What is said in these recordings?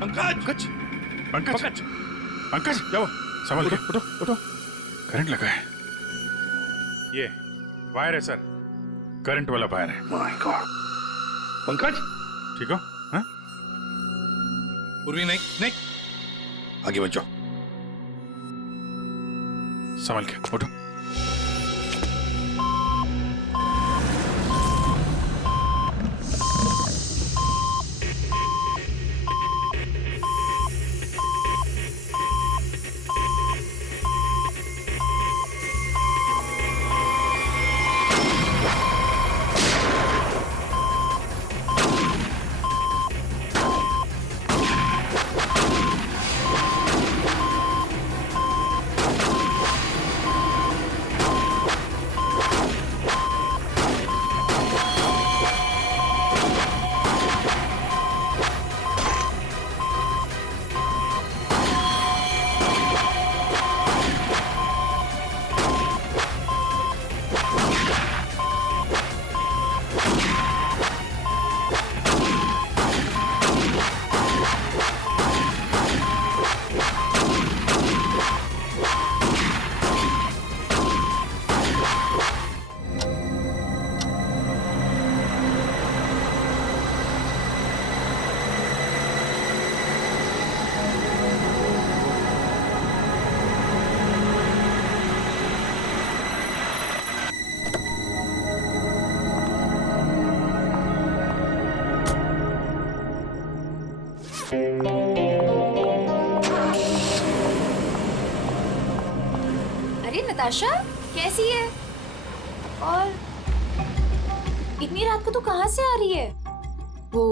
पंकज पंकज पंकज क्या हुआ? संभल के उठो उठो। करंट लगा है। ये वायर है सर, करंट वाला वायर है। My God. पंकज ठीक हो? हाँ? पूर्वी नहीं नहीं, आगे बढ़ जाओ। संभल के उठो। अरे नताशा कैसी है? और इतनी रात को तू कहाँ से आ रही है? वो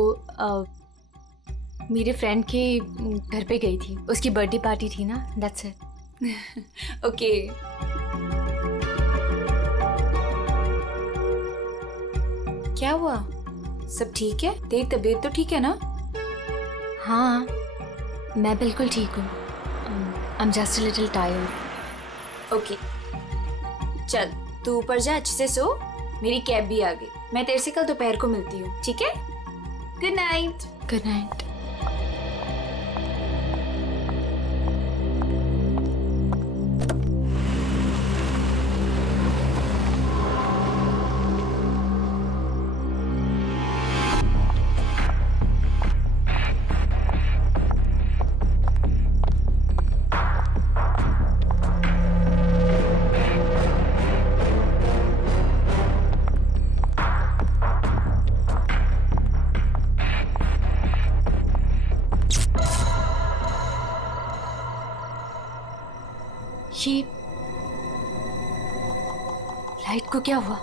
मेरे फ्रेंड के घर पे गई थी, उसकी बर्थडे पार्टी थी ना, दैट्स इट। ओके। क्या हुआ? सब ठीक है? तेरी तबीयत तो ठीक है ना? हाँ मैं बिल्कुल ठीक हूँ। I am just a little tired. Okay चल तू ऊपर जा, अच्छे से सो। मेरी कैब भी आ गई, मैं तेरे से कल दोपहर को मिलती हूँ, ठीक है? Good night. Good night. ये लाइट को क्या हुआ?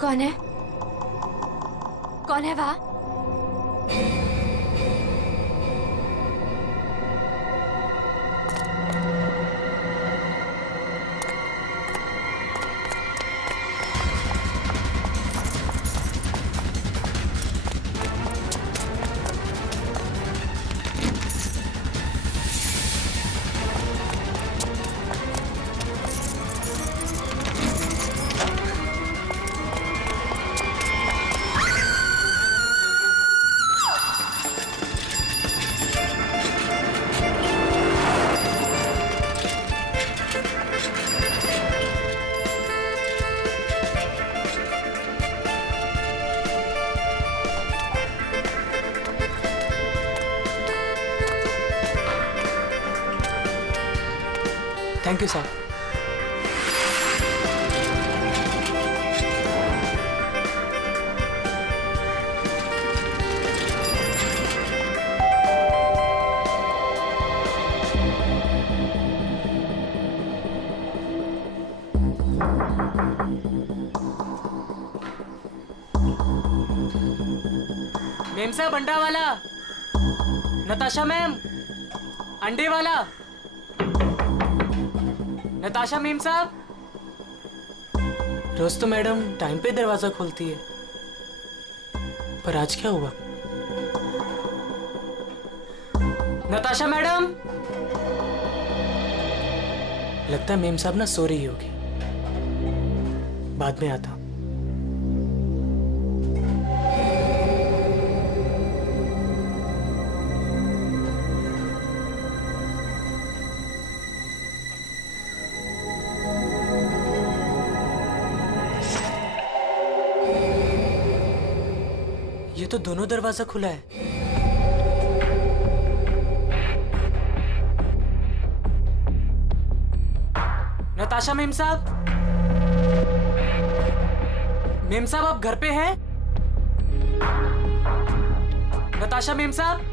कौन है? कौन है वहां? Thank you sir. मेम साहब अंडा वाला, नताशा मैम अंडे वाला, नताशा मेम साहब। रोज तो मैडम टाइम पे दरवाजा खोलती है, पर आज क्या हुआ? नताशा मैडम, लगता है मेम साहब ना सो रही होगी, बाद में आता हूं। ये तो दोनों दरवाजा खुला है। नताशा मेम साहब, मेम साहब आप घर पे हैं? नताशा मेम साहब,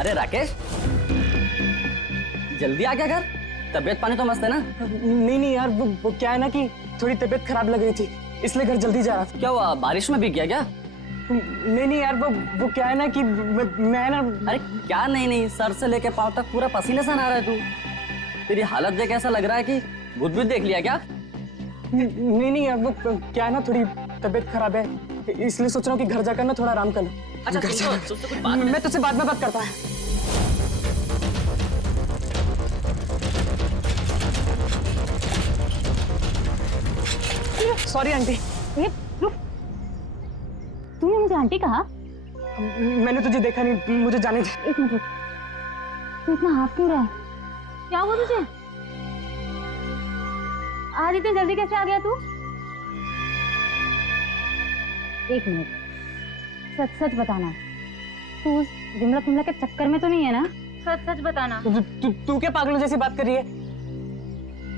अरे राकेश, जल्दी आ गया घर? तबीयत पानी तो मस्त है ना? नहीं यार, वो क्या है ना कि थोड़ी तबीयत खराब लग रही थी, इसलिए घर जल्दी जा रहा था। क्या हुआ, बारिश में भीग गया क्या? नहीं यार, वो क्या है ना कि मैं ना। अरे क्या नहीं, सर से लेके पाँव तक पूरा पसीने से नहा रहा है तू। तेरी हालत देख ऐसा लग रहा है कि भूत भी देख लिया क्या? नहीं यार, वो क्या है ना, थोड़ी तबीयत खराब है, इसलिए सोच रहा हूँ कि घर जाकर ना थोड़ा आराम कर लूं। अच्छा, घर तुझसे कुछ बात है? मैं तुझसे बाद में बात करता हूँ। Sorry aunty. रुक, तूने मुझे आंटी कहा? मैंने तुझे देखा नहीं, मुझे जाने दे। एक मिनट रुक, तू इतना हाफ क्यों रहा है? क्या हुआ तुझे? आज इतनी जल्दी कैसे आ गया तू? एक मिनट, सच सच बताना, तू उस विमला फिमला के चक्कर में तो नहीं है ना? सच सच बताना। तू क्या पागलों जैसी बात कर रही है?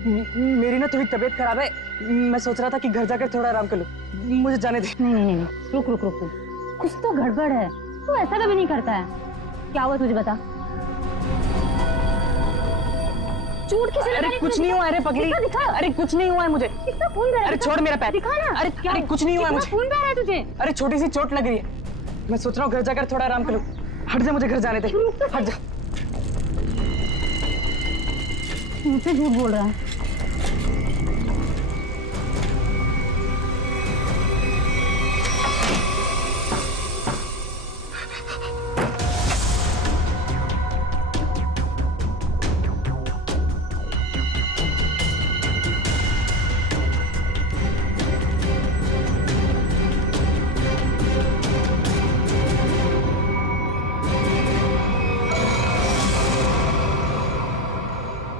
मेरी ना थोड़ी तबीयत खराब है, मैं सोच रहा था कि घर जाकर थोड़ा आराम कर लूं। मुझे जाने दे। नहीं, रुक, कुछ तो गड़बड़ है। तू ऐसा कभी नहीं करता है। क्या हुआ तुझे, बता। चोट किसे लगी? अरे कुछ नहीं हुआ। अरे पगली, दिखा। अरे कुछ नहीं हुआ है मुझे। कितना खून बह रहा है? अरे छोड़ मेरा पैर। दिखा ना। अरे कुछ नहीं हुआ है मुझे। खून बह रहा है तुझे? अरे छोटी सी चोट लग रही है, मैं सोच रहा हूँ घर जाकर थोड़ा आराम कर लूं। हट जा, मुझे घर जाने दे। हट जा। मुझसे झूठ बोल रहा है।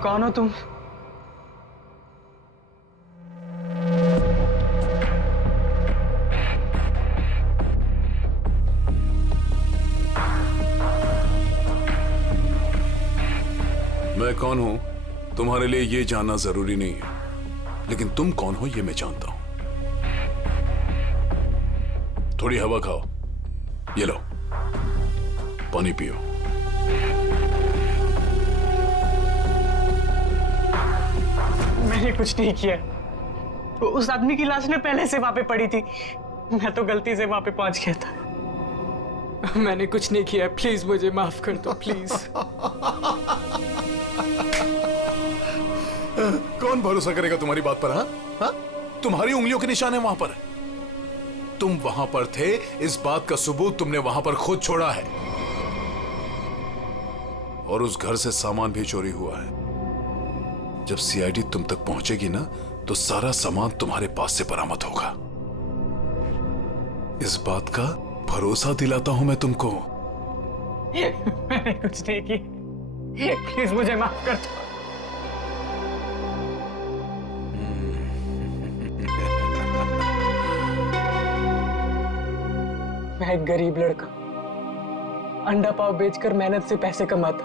कौन हो तुम? मैं कौन हूं तुम्हारे लिए ये जानना जरूरी नहीं है, लेकिन तुम कौन हो ये मैं जानता हूं। थोड़ी हवा खाओ, ये लो पानी पियो। मैंने कुछ नहीं किया, उस आदमी की लाश ने पहले से वहां पे पड़ी थी, मैं तो गलती से वहां पे पहुंच गया था। मैंने कुछ नहीं किया, प्लीज मुझे माफ कर दो, प्लीज। कौन भरोसा करेगा तुम्हारी बात पर? हाँ, तुम्हारी उंगलियों के निशान है वहां पर। तुम वहां पर थे, इस बात का सबूत तुमने वहां पर खुद छोड़ा है, और उस घर से सामान भी चोरी हुआ है। जब सीआईडी तुम तक पहुंचेगी ना, तो सारा सामान तुम्हारे पास से बरामद होगा। इस बात का भरोसा दिलाता हूं मैं तुमको। मैंने कुछ नहीं किया, प्लीज मुझे माफ कर दो। मैं एक गरीब लड़का, अंडा पाव बेचकर मेहनत से पैसे कमाता।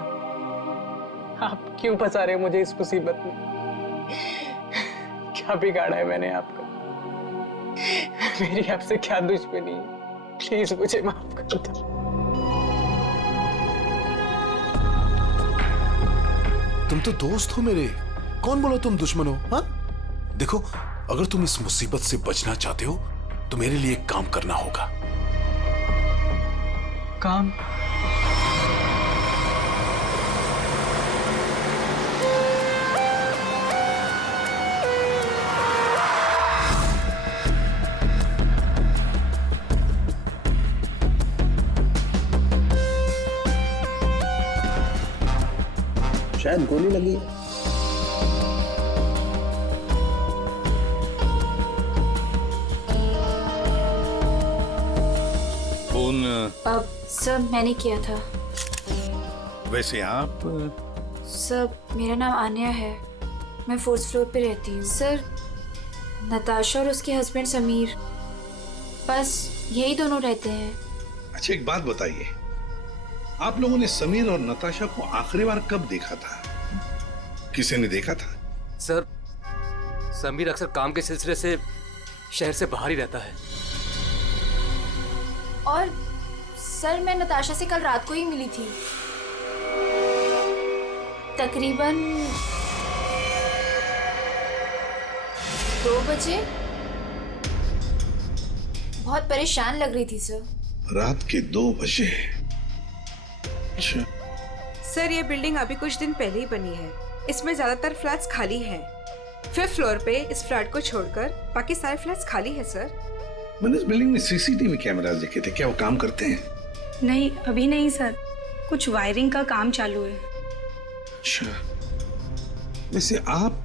आप क्यों फंसा रहे हो मुझे इस मुसीबत में? क्या बिगाड़ा है मैंने आपका? मेरी आपसे क्या दुश्मनी है? प्लीज मुझे माफ कर दो। तुम तो दोस्त हो मेरे, कौन बोला तुम दुश्मन हो? हाँ, देखो, अगर तुम इस मुसीबत से बचना चाहते हो तो मेरे लिए एक काम करना होगा। काम? शायद गोली लगी है। फोन अब सर मैंने किया था। वैसे आप सर मेरा नाम आन्या है, मैं 4th फ्लोर पे रहती हूँ। सर नताशा और उसके हस्बैंड समीर, बस यही दोनों रहते हैं। अच्छा, एक बात बताइए, आप लोगों ने समीर और नताशा को आखिरी बार कब देखा था? किसी ने देखा था? सर, समीर अक्सर काम के सिलसिले से शहर से बाहर ही रहता है। और सर मैं नताशा से कल रात को ही मिली थी, तकरीबन 2 बजे। बहुत परेशान लग रही थी सर। रात के 2 बजे? अच्छा। सर ये बिल्डिंग अभी कुछ दिन पहले ही बनी है, इसमें ज्यादातर फ्लैट्स खाली हैं। 5th फ्लोर पे इस फ्लैट को छोड़कर बाकी सारे फ्लैट्स खाली है सर। मैंने इस बिल्डिंग में सीसीटीवी कैमरास देखे थे, क्या वो काम करते हैं? नहीं, अभी नहीं सर, कुछ वायरिंग का काम चालू है। अच्छा, वैसे आप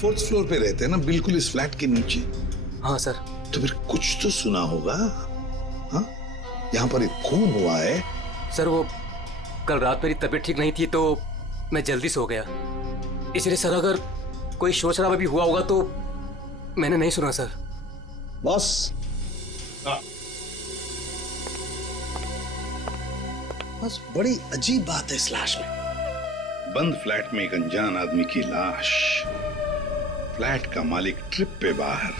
4th फ्लोर पे रहते हैं ना, बिल्कुल इस फ्लैट के नीचे? हाँ सर। तो फिर कुछ तो सुना होगा। हाँ, यहाँ पर एक खून हुआ है। सर वो कल रात मेरी तबीयत ठीक नहीं थी तो मैं जल्दी सो गया, इसलिए सर अगर कोई शोर शराबा भी हुआ होगा तो मैंने नहीं सुना सर। बॉस, बस बड़ी अजीब बात है इस लाश में। बंद फ्लैट में एक अनजान आदमी की लाश, फ्लैट का मालिक ट्रिप पे बाहर,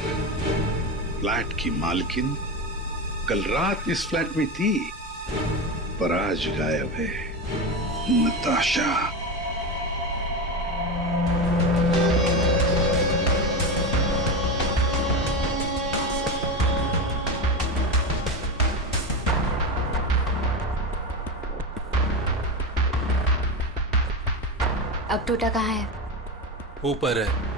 फ्लैट की मालकिन कल रात इस फ्लैट में थी पर आज गायब है। नताशा। अब टोटा कहाँ है? ऊपर है।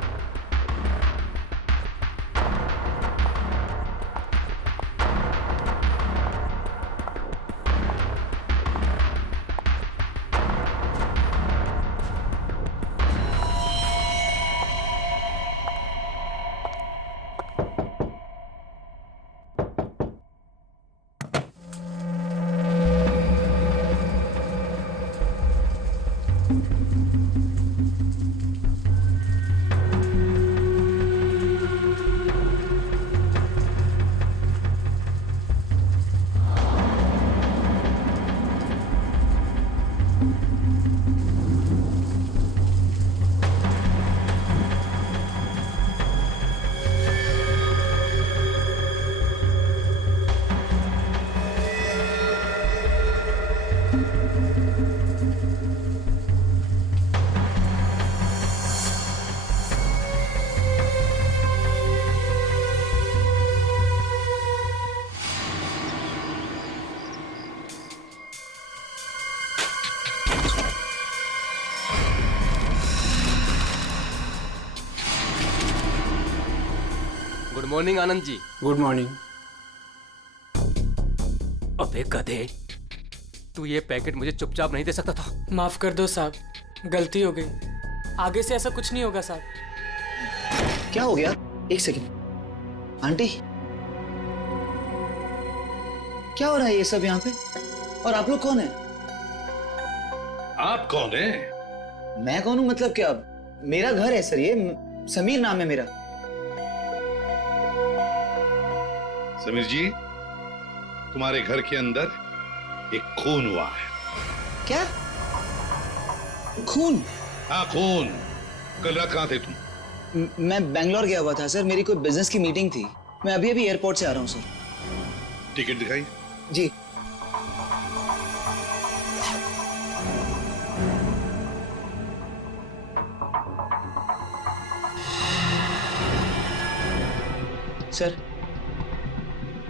Good morning Anand ji. Good morning. अबे गधे, तू ये पैकेट मुझे चुपचाप नहीं दे सकता था? माफ कर दो साहब, गलती हो गई, आगे से ऐसा कुछ नहीं होगा साहब। क्या हो गया? एक सेकंड। आंटी, क्या हो रहा है ये सब यहाँ पे? और आप लोग कौन है? आप कौन है? मैं कौन हूँ मतलब क्या? मेरा घर है सर, ये समीर नाम है मेरा। समीर जी, तुम्हारे घर के अंदर एक खून हुआ है। क्या? खून? हाँ खून। कल रात कहाँ थे तुम? मैं बैंगलोर गया हुआ था सर, मेरी कोई बिजनेस की मीटिंग थी। मैं अभी अभी एयरपोर्ट से आ रहा हूँ सर। टिकट दिखाई। जी। सर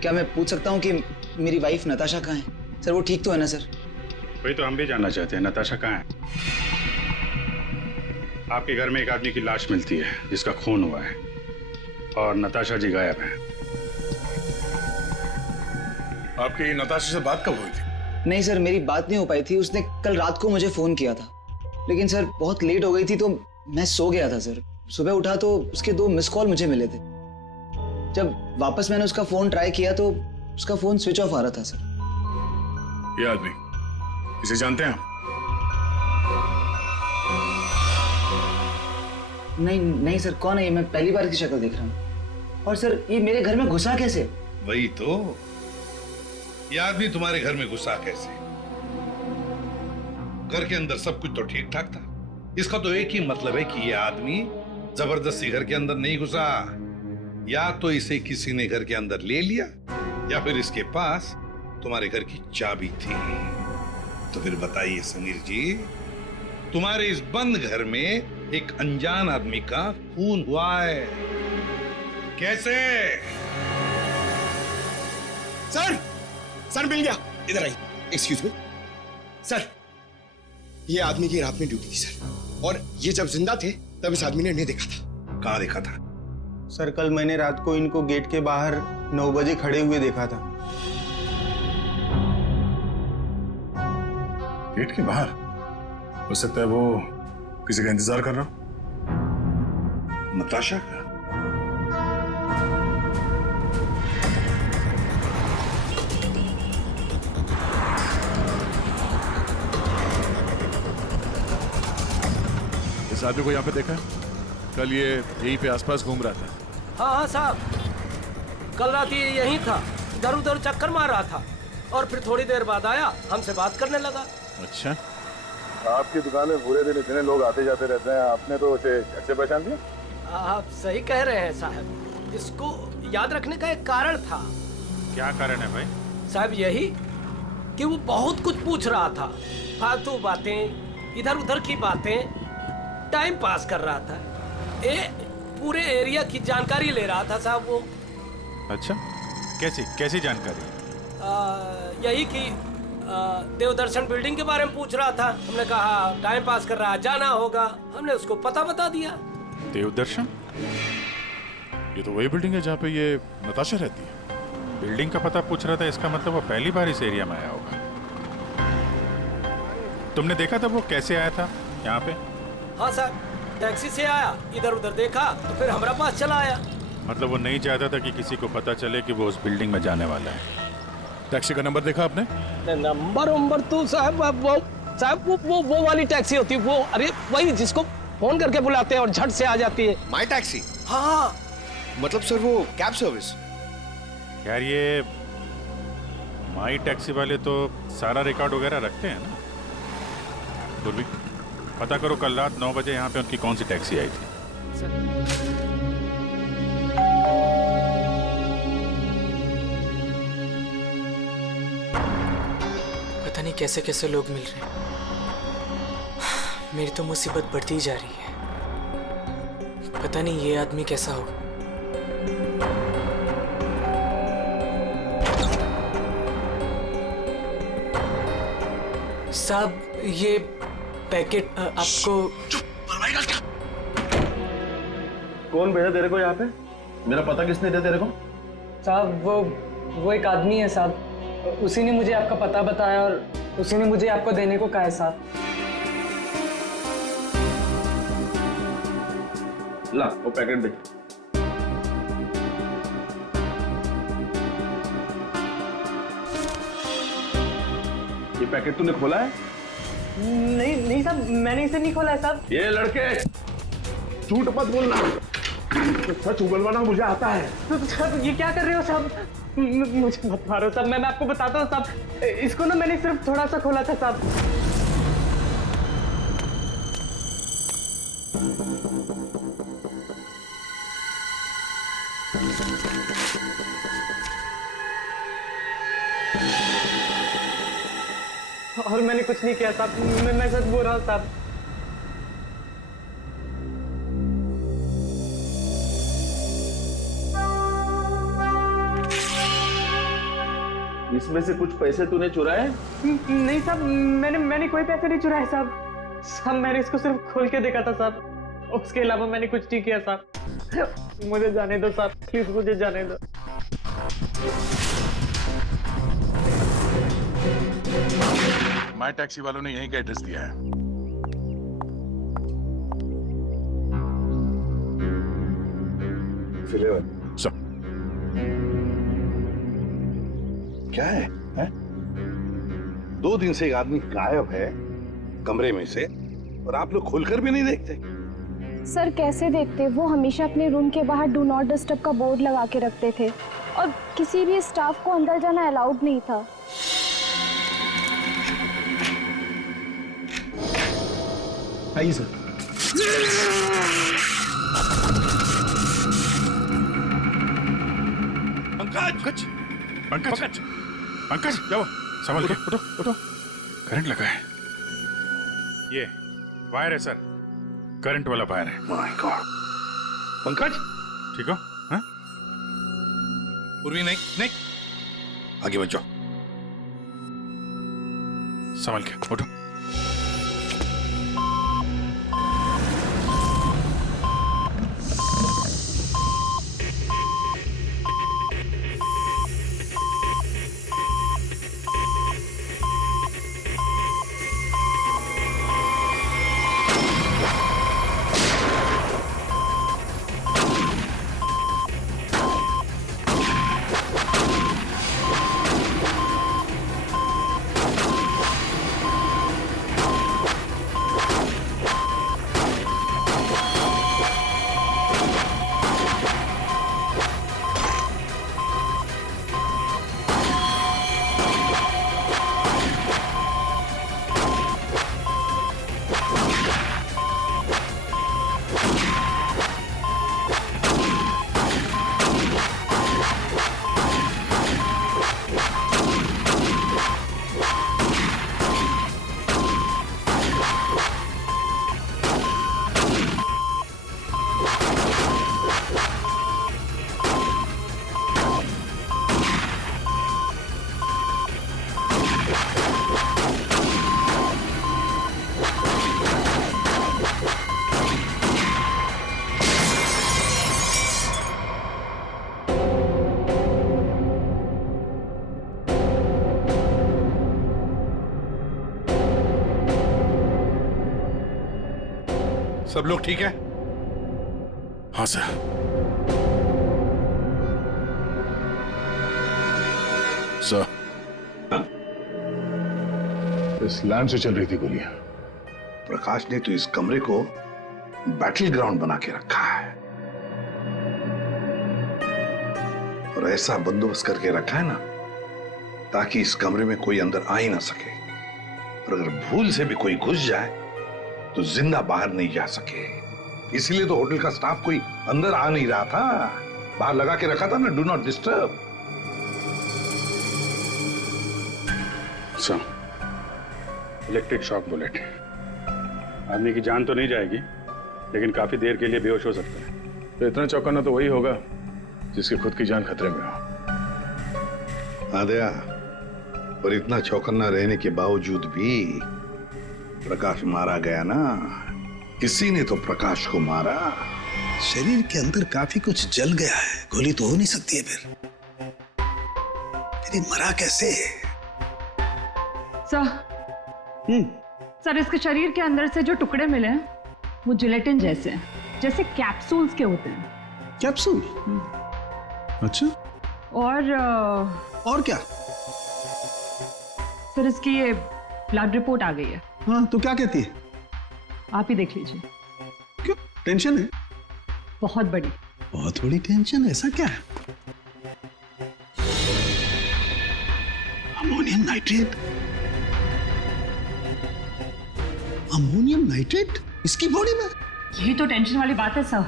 क्या मैं पूछ सकता हूँ कि मेरी वाइफ नताशा कहाँ है? सर वो ठीक तो है ना सर? वही तो हम भी जानना चाहते हैं, नताशा कहाँ है? आपके घर में एक आदमी की लाश मिलती है जिसका खून हुआ है और नताशा जी गायब हैं। आपकी नताशा से बात कब हुई थी? नहीं सर, मेरी बात नहीं हो पाई थी। उसने कल रात को मुझे फोन किया था, लेकिन सर बहुत लेट हो गई थी तो मैं सो गया था सर। सुबह उठा तो उसके 2 मिस कॉल मुझे मिले थे। जब वापस मैंने उसका फोन ट्राई किया तो उसका फोन स्विच ऑफ आ रहा था सर। ये आदमी, इसे जानते हैं आप? नहीं सर, कौन है ये? मैं पहली बार की शक्ल देख रहा हूँ। और सर ये मेरे घर में घुसा कैसे? वही तो, ये आदमी तुम्हारे घर में घुसा कैसे? घर के अंदर सब कुछ तो ठीक ठाक था। इसका तो एक ही मतलब है कि ये आदमी जबरदस्ती घर के अंदर नहीं घुसा। या तो इसे किसी ने घर के अंदर ले लिया या फिर इसके पास तुम्हारे घर की चाबी थी। तो फिर बताइए समीर जी, तुम्हारे इस बंद घर में एक अनजान आदमी का खून हुआ है, कैसे? सर मिल गया। इधर आई। एक्सक्यूज मी सर, ये आदमी की रात में ड्यूटी थी सर, और ये जब जिंदा थे तब इस आदमी ने नहीं देखा था। कहाँ देखा था? सर कल मैंने रात को इनको गेट के बाहर 9 बजे खड़े हुए देखा था। गेट के बाहर? हो सकता है वो किसी का इंतजार कर रहा हो। नताशा का? इस आदमी को यहाँ पे देखा है? कल ये यहीं पे आसपास घूम रहा था। हाँ साहब, कल रात ये यहीं था, इधर उधर चक्कर मार रहा था और फिर थोड़ी देर बाद आया, हमसे बात करने लगा। अच्छा, आपकी दुकान में पूरे दिन इतने लोग आते जाते रहते हैं, आपने तो उसे कैसे पहचान लिया? आप सही कह रहे हैं साहब, इसको याद रखने का एक कारण था। क्या कारण है भाई? साहब यही कि वो बहुत कुछ पूछ रहा था, फालतू बातें, इधर उधर की बातें, टाइम पास कर रहा था। पूरे एरिया की जानकारी ले रहा था साहब वो। अच्छा, कैसी जानकारी? यही कि देवदर्शन बिल्डिंग के बारे में पूछ रहा था। हमने कहा टाइम पास कर रहा है, जाना होगा। हमने उसको पता बता दिया। देवदर्शन? ये तो वही बिल्डिंग है जहाँ पे ये नताशा रहती है। बिल्डिंग का पता पूछ रहा था, इसका मतलब वो पहली बार इस एरिया में आया होगा। तुमने देखा था वो कैसे आया था यहाँ पे? हाँ साहब, टैक्सी से आया, इधर उधर देखा तो फिर हमारा पास चला आया। मतलब वो नहीं चाहता था कि किसी को पता चले कि वो उस बिल्डिंग में जाने वाला है। टैक्सी का नंबर देखा आपने? नंबर तो साहब वो वाली टैक्सी होती है वो, अरे वही जिसको फोन करके बुलाते हैं और झट से आ जाती है। माई टैक्सी? हाँ। मतलब सर वो कैब सर्विस? यार ये माई टैक्सी वाले तो सारा रिकॉर्ड वगैरह रखते हैं ना। दुर्वी, पता करो कल रात 9 बजे यहाँ पे उनकी कौन सी टैक्सी आई थी। पता नहीं कैसे कैसे लोग मिल रहे हैं। मेरी तो मुसीबत बढ़ती ही जा रही है। पता नहीं ये आदमी कैसा होगा। साहब ये पैकेट आपको। कौन भेजा तेरे को यहाँ पे? मेरा पता किसने दिया तेरे को? साहब वो एक आदमी है साहब, उसी ने मुझे आपका पता बताया और उसी ने मुझे आपको देने को कहा है साहब। ला वो पैकेट दे। ये पैकेट तूने खोला है? नहीं साहब, मैंने इसे नहीं खोला है साहब। ये लड़के झूठ मत बोलना, सच उगलवाना मुझे आता है। साहब ये क्या कर रहे हो साहब? मुझे मत मारो साहब, मैं आपको बताता हूँ साहब। इसको ना मैंने सिर्फ थोड़ा सा खोला था साहब। और मैंने कुछ नहीं किया साहब, मैं सच बोल रहा हूँ साहब। इसमें से कुछ पैसे तूने चुराए? नहीं साहब, मैंने कोई पैसे नहीं चुराए साहब। साहब मैंने इसको सिर्फ खोल के देखा था साहब, उसके अलावा मैंने कुछ नहीं किया साहब। मुझे जाने दो साहब, प्लीज मुझे जाने दो। माय टैक्सी वालों ने यहीं का एड्रेस दिया है। सब क्या है, हैं? 2 दिन से एक आदमी गायब है कमरे में से, और आप लोग खोलकर भी नहीं देखते। सर कैसे देखते, वो हमेशा अपने रूम के बाहर डू नॉट डिस्टर्ब का बोर्ड लगा के रखते थे और किसी भी स्टाफ को अंदर जाना अलाउड नहीं था। आइए सर। पंकज, पंकज, पंकज, क्या हुआ? संभल के, उठो, उठो। करंट लगा है। ये वायर है सर, करंट वाला वायर है। My God. पंकज, ठीक हो? हाँ? पूर्वी नहीं, नहीं। आगे बढ़ जाओ। संभल के, उठो। सब लोग ठीक है? हाँ सर। सर, इस लैंड से चल रही थी गोलियां। प्रकाश ने तो इस कमरे को बैटल ग्राउंड बना के रखा है, और ऐसा बंदोबस्त करके रखा है ना, ताकि इस कमरे में कोई अंदर आ ही ना सके, और अगर भूल से भी कोई घुस जाए तो जिंदा बाहर नहीं जा सके। इसलिए तो होटल का स्टाफ कोई अंदर आ नहीं रहा था, बाहर लगा के रखा था ना, do not disturb. Electric shock bullet. आदमी की जान तो नहीं जाएगी, लेकिन काफी देर के लिए बेहोश हो सकता है। तो इतना चौंकाना तो वही होगा जिसकी खुद की जान खतरे में हो। आदया, और इतना चौकन्ना रहने के बावजूद भी प्रकाश मारा गया ना। किसी ने तो प्रकाश को मारा। शरीर के अंदर काफी कुछ जल गया है, गोली तो हो नहीं सकती है फिर ये मरा कैसे? सर, इसके शरीर के अंदर से जो टुकड़े मिले हैं वो जिलेटिन जैसे हैं, जैसे कैप्सूल्स के होते हैं। कैप्सूल? अच्छा। और क्या? सर, इसकी ये ब्लड रिपोर्ट आ गई है। हाँ, तो क्या कहती है? आप ही देख लीजिए। क्यों, टेंशन है? बहुत बड़ी। बहुत बड़ी टेंशन? ऐसा क्या है? Ammonium nitrate? अमोनियम नाइट्रेट इसकी बॉडी में? यही तो टेंशन वाली बात है सर।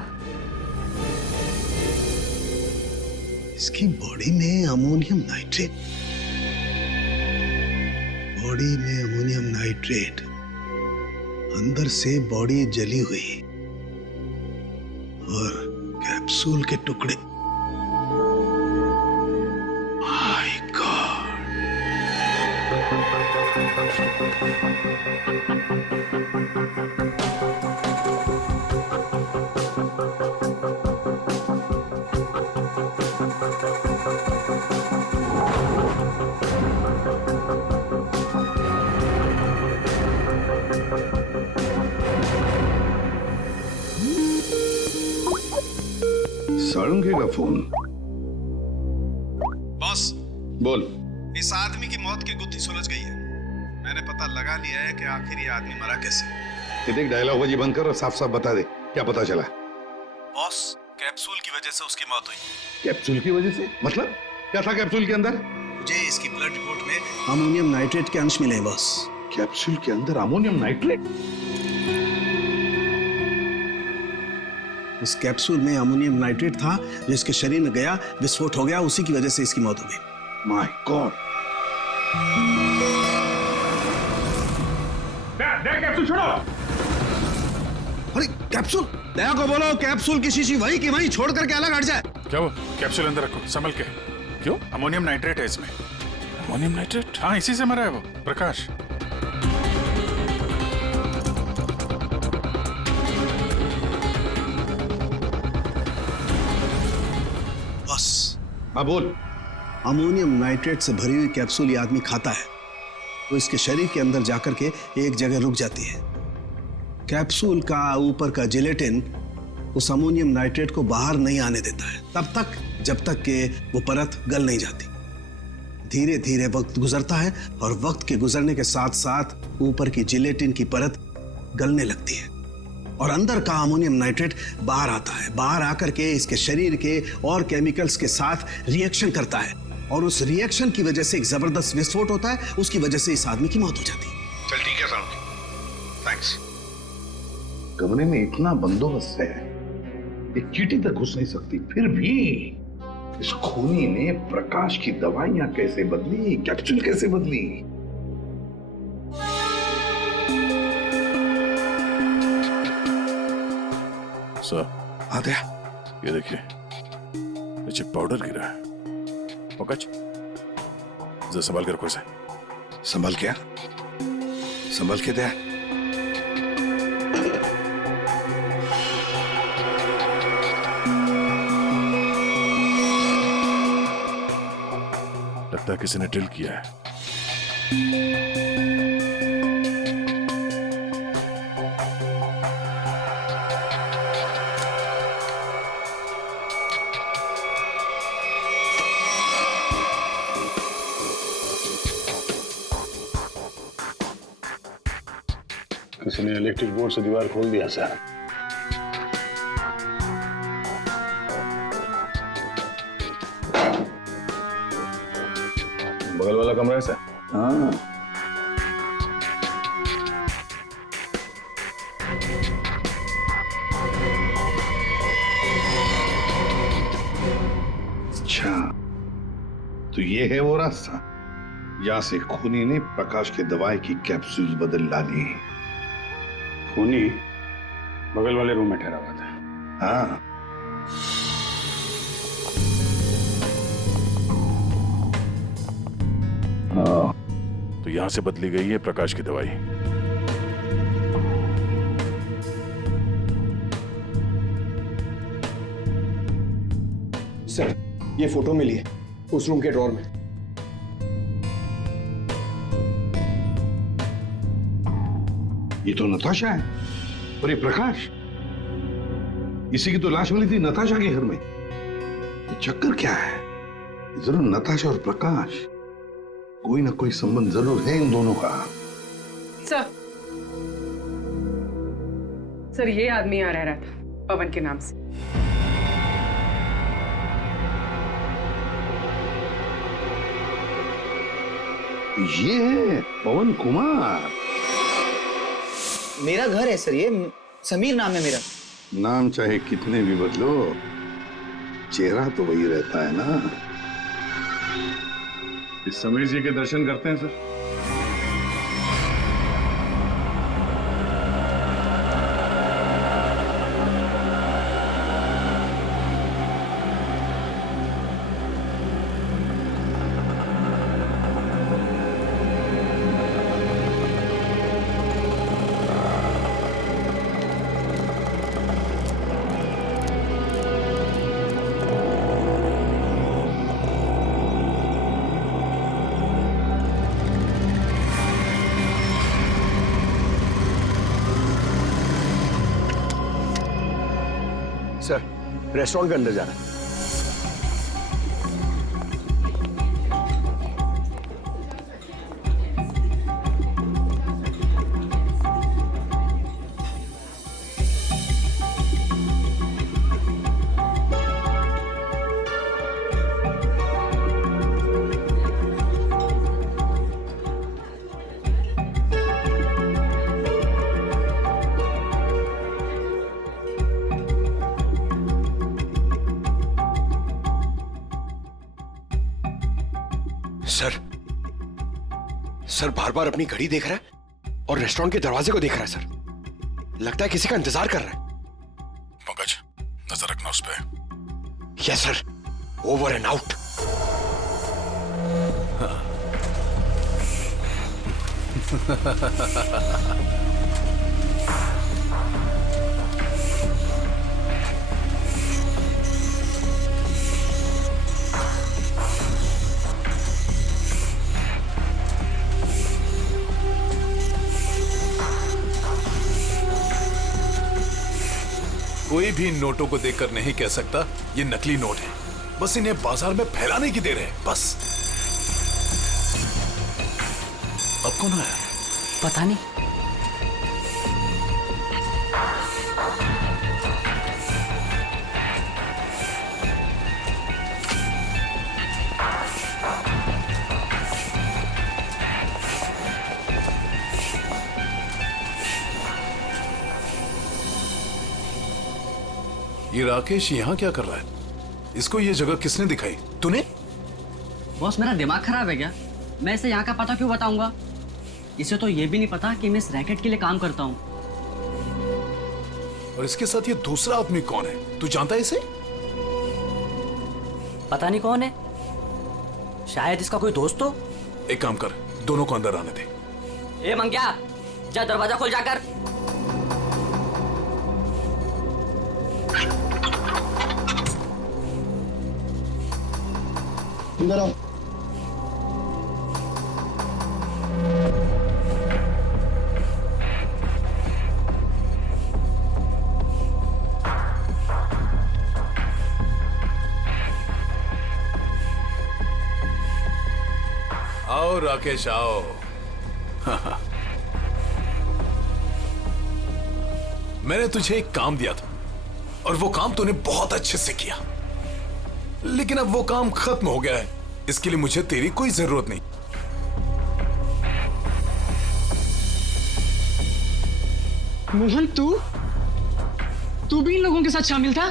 इसकी बॉडी में अमोनियम नाइट्रेट, बॉडी में अमोनियम नाइट्रेट, अंदर से बॉडी जली हुई और कैप्सूल के टुकड़े। My God. सारंगे का फोन। बॉस, बोल। इस आदमी की मौत की गुत्थी सुलझ गई है। मैंने पता लगा लिया है कि आखिर ये आदमी मरा कैसे। ये देख, डायलॉग बाजी बंद कर और साफ साफ बता दे क्या पता चला। बॉस, कैप्सूल की वजह से उसकी मौत हुई। कैप्सूल की वजह से? मतलब क्या था कैप्सूल के अंदर? मुझे इसकी ब्लड रिपोर्ट में अमोनियम नाइट्रेट के अंश मिले हैं बॉस। कैप्सूल के अंदर अमोनियम नाइट्रेट? उस कैप्सूल में अमोनियम नाइट्रेट था जो इसके शरीर में गया, विस्फोट हो गया, उसी की वजह से इसकी मौत हो गई। My God. कैप्सूल छोड़ो। अरे कैप्सूल, दया को बोलो कैप्सूल की शीशी वही की वही छोड़ करके अलग हट जाए। क्या वो? कैप्सूल अंदर रखो, संभल के। क्यों? अमोनियम नाइट्रेट है इसमें। Ammonium nitrate? हाँ, इसी से मरा है वो प्रकाश। बस, हाँ बोल। अमोनियम नाइट्रेट से भरी हुई कैप्सूल ये आदमी खाता है तो इसके शरीर के अंदर जाकर के एक जगह रुक जाती है। कैप्सूल का ऊपर का जिलेटिन उस अमोनियम नाइट्रेट को बाहर नहीं आने देता है तब तक जब तक कि वो परत गल नहीं जाती। धीरे धीरे वक्त गुजरता है और वक्त के गुजरने के साथ साथ ऊपर की जिलेटिन की परत गलने लगती है और अंदर का अमोनियम नाइट्रेट बाहर आता है। बाहर आकर के इसके शरीर के और केमिकल्स के साथ रिएक्शन करता है और उस रिएक्शन की वजह से एक जबरदस्त विस्फोट होता है। उसकी वजह से इस आदमी की मौत हो जाती है। चल ठीक है साहब, थैंक्स। कमरे में इतना बंदोबस्त है, एक चींटी तक घुस नहीं सकती, फिर भी इस खूनी ने प्रकाश की दवाइयां कैसे बदली, कैप्सूल कैसे बदली? सर, आते ये देखिए, नीचे पाउडर गिरा है। पंकज, जरा संभाल के रखो इसे। संभल क्या? संभल के दे। लगता है किसी ने ड्रिल किया है। किसी ने इलेक्ट्रिक बोर्ड से दीवार खोल दिया सर। बगल वाला कमरा है सर। हाँ, अच्छा, तो ये है वो रास्ता यहाँ से खूनी ने प्रकाश के दवाई की कैप्सूल बदल डाली। खूनी बगल वाले रूम में ठहरा हुआ था। हाँ, तो यहां से बदली गई है प्रकाश की दवाई। सर, ये फोटो मिली है उस रूम के ड्रॉर में। ये तो नताशा है और ये प्रकाश, इसी की तो लाश मिली थी नताशा के घर में। ये चक्कर क्या है? जरूर नताशा और प्रकाश, कोई ना कोई संबंध जरूर है इन दोनों का। सर ये आदमी यहाँ रह रहा था पवन के नाम से। ये है पवन कुमार। मेरा घर है सर, ये समीर नाम है मेरा। नाम चाहे कितने भी बदलो, चेहरा तो वही रहता है ना। इस समीर जी के दर्शन करते हैं सर। सर, रेस्टोरेंट के अंदर जाना है। सर बार बार अपनी घड़ी देख रहा है और रेस्टोरेंट के दरवाजे को देख रहा है सर। लगता है किसी का इंतजार कर रहा है। पंकज, नजर रखना उस पे। Yes sir, over and out. कोई भी नोटों को देखकर नहीं कह सकता ये नकली नोट है। बस इन्हें बाजार में फैलाने की देर है, बस। अब कौन आया? पता नहीं। ये राकेश यहाँ क्या कर रहा है? इसको ये जगह किसने दिखाई? तूने? बॉस, मेरा दिमाग खराब है क्या? मैं इसे यहाँ का पता क्यों बताऊंगा? इसे तो ये भी नहीं पता कि मैं इस रैकेट के लिए काम करता हूँ। और इसके साथ ये दूसरा आदमी कौन है? तू जानता है इसे? पता नहीं कौन है, शायद इसका कोई दोस्त हो। एक काम कर, दोनों को अंदर आने दे। ए मंग्या, जा दरवाजा खोल जाकर। अंदर आओ। आओ राकेश, आओ। मैंने तुझे एक काम दिया था और वो काम तूने बहुत अच्छे से किया, लेकिन अब वो काम खत्म हो गया है। इसके लिए मुझे तेरी कोई जरूरत नहीं। मोहन, तू भी इन लोगों के साथ शामिल था?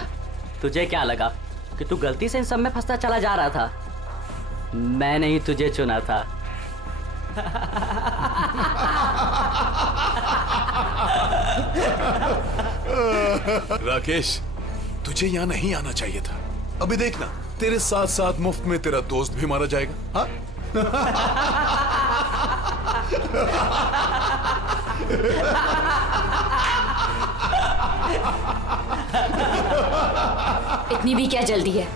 तुझे क्या लगा कि तू गलती से इन सब में फंसता चला जा रहा था? मैंने ही तुझे चुना था। राकेश, तुझे यहाँ नहीं आना चाहिए था। अभी देखना, तेरे साथ साथ मुफ्त में तेरा दोस्त भी मारा जाएगा। हाँ? इतनी भी क्या जल्दी है?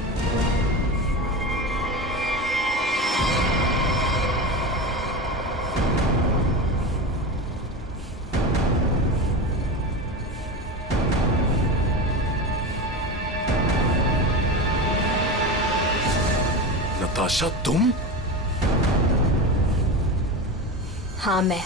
नताशा, तुम? हाँ, मैं।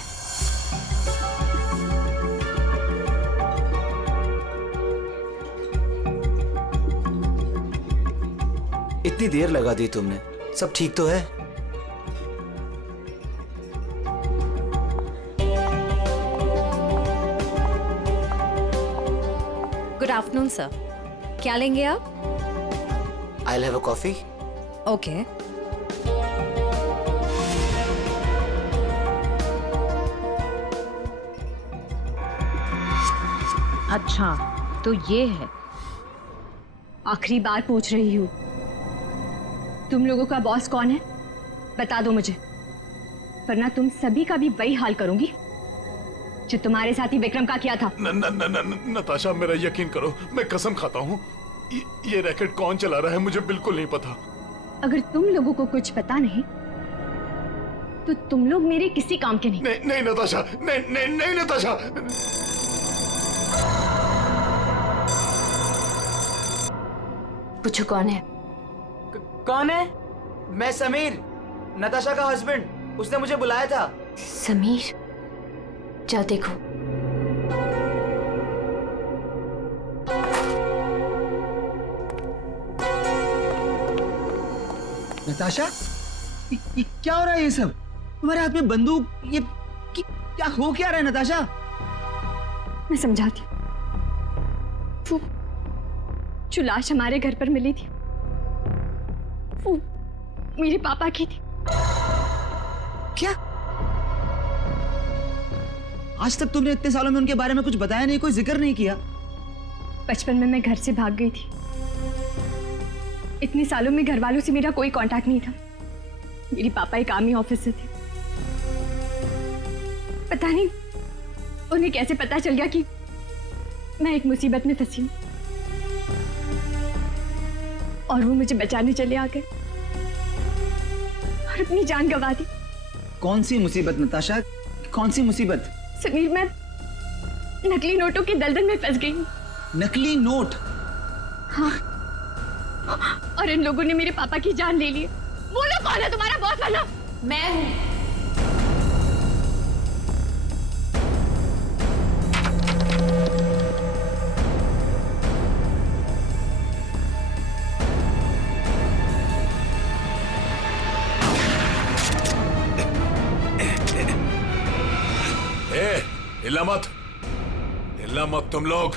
इतनी देर लगा दी तुमने, सब ठीक तो है? गुड आफ्टरनून सर, क्या लेंगे आप? I'll have a coffee. Okay. अच्छा तो ये है। आखिरी बार पूछ रही हूँ, तुम लोगों का बॉस कौन है? बता दो मुझे, वरना तुम सभी का भी वही हाल करूंगी जो तुम्हारे साथी विक्रम का किया था। नताशा, मेरा यकीन करो, मैं कसम खाता हूँ, ये रैकेट कौन चला रहा है मुझे बिल्कुल नहीं पता। अगर तुम लोगों को कुछ पता नहीं तो तुम लोग मेरे किसी काम के नहीं। नहीं नताशा, नहीं नताशा। पूछो कौन है? कौन है? मैं समीर, नताशा का हस्बैंड। उसने मुझे बुलाया था। समीर, जाओ देखो। नताशा, ये क्या हो रहा है? ये सब तुम्हारे हाथ में बंदूक, ये क्या हो क्या रहा है नताशा? मैं समझाती हूँ। वो जो लाश हमारे घर पर मिली थी वो मेरे पापा की थी। क्या? आज तक तुमने इतने सालों में उनके बारे में कुछ बताया नहीं, कोई जिक्र नहीं किया। बचपन में मैं घर से भाग गई थी। इतने सालों में घर वालों से मेरा कोई कांटेक्ट नहीं था। मेरे पापा एक आर्मी ऑफिसर थे। पता नहीं उन्हें कैसे पता चल गया कि मैं एक मुसीबत में फंसी हूं और वो मुझे बचाने चले आ गए और अपनी जान गंवा दी। कौन सी मुसीबत नताशा, कौन सी मुसीबत? समीर, मैं नकली नोटों की दलदल में फंस गई हूं। नकली नोट? हाँ, और इन लोगों ने मेरे पापा की जान ले ली। बोलो कौन है तुम्हारा बॉस वाला? मैं हूं। हिलना मत तुम लोग।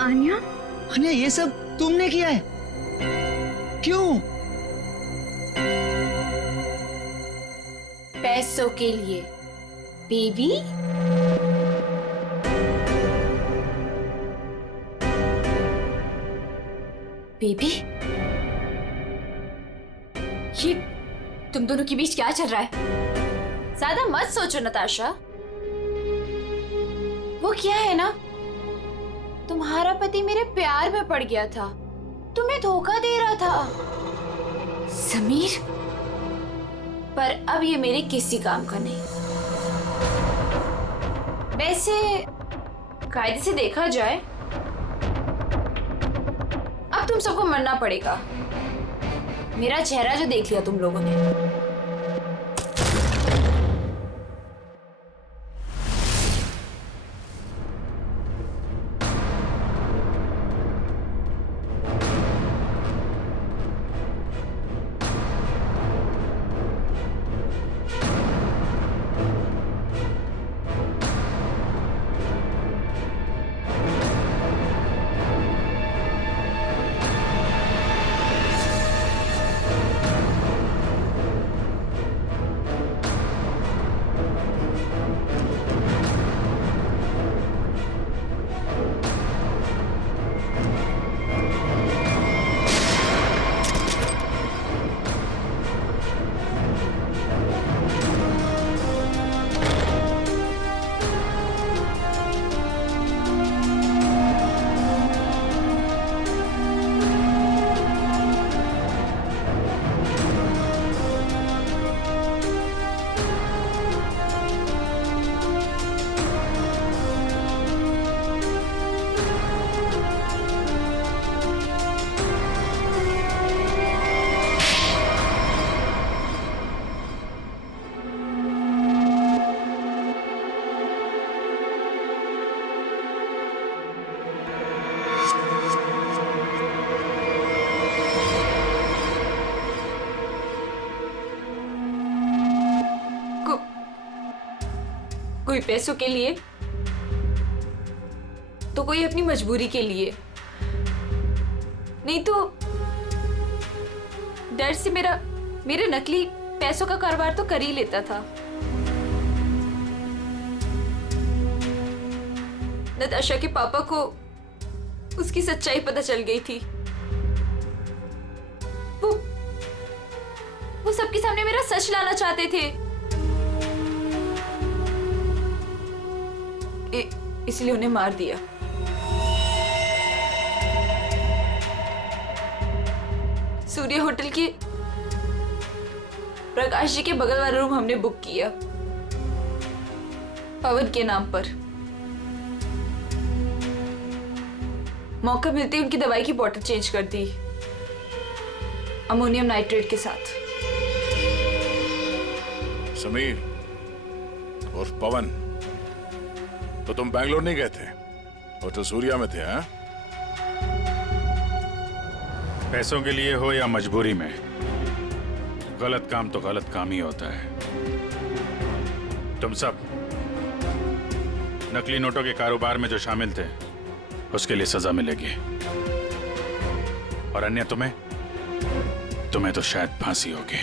आन्या? आन्या, ये सब तुमने किया है? क्यों? पैसों के लिए बेबी। बेबी, ये तुम दोनों के बीच क्या चल रहा है? ज्यादा मत सोचो नताशा। वो क्या है ना, तुम्हारा पति मेरे प्यार में पड़ गया था, तुम्हें धोखा दे रहा था समीर, पर अब ये मेरे किसी काम का नहीं। वैसे कायदे से देखा जाए अब तुम सबको मरना पड़ेगा। मेरा चेहरा जो देख लिया तुम लोगों ने। कोई पैसों के लिए तो कोई अपनी मजबूरी के लिए, नहीं तो डर से मेरे नकली पैसों का कारोबार तो कर ही लेता था। नताशा के पापा को उसकी सच्चाई पता चल गई थी। वो सबके सामने मेरा सच लाना चाहते थे, इसलिए उन्हें मार दिया। सूर्य होटल के प्रकाश जी के बगल वाला रूम हमने बुक किया पवन के नाम पर। मौका मिलते ही उनकी दवाई की बोतल चेंज कर दी अमोनियम नाइट्रेट के साथ। समीर और पवन, तो तुम बैंगलोर नहीं गए थे और तो सूर्या में थे, हैं? पैसों के लिए हो या मजबूरी में, गलत काम तो गलत काम ही होता है। तुम सब नकली नोटों के कारोबार में जो शामिल थे उसके लिए सजा मिलेगी, और अन्य तुम्हें तो शायद फांसी होगी।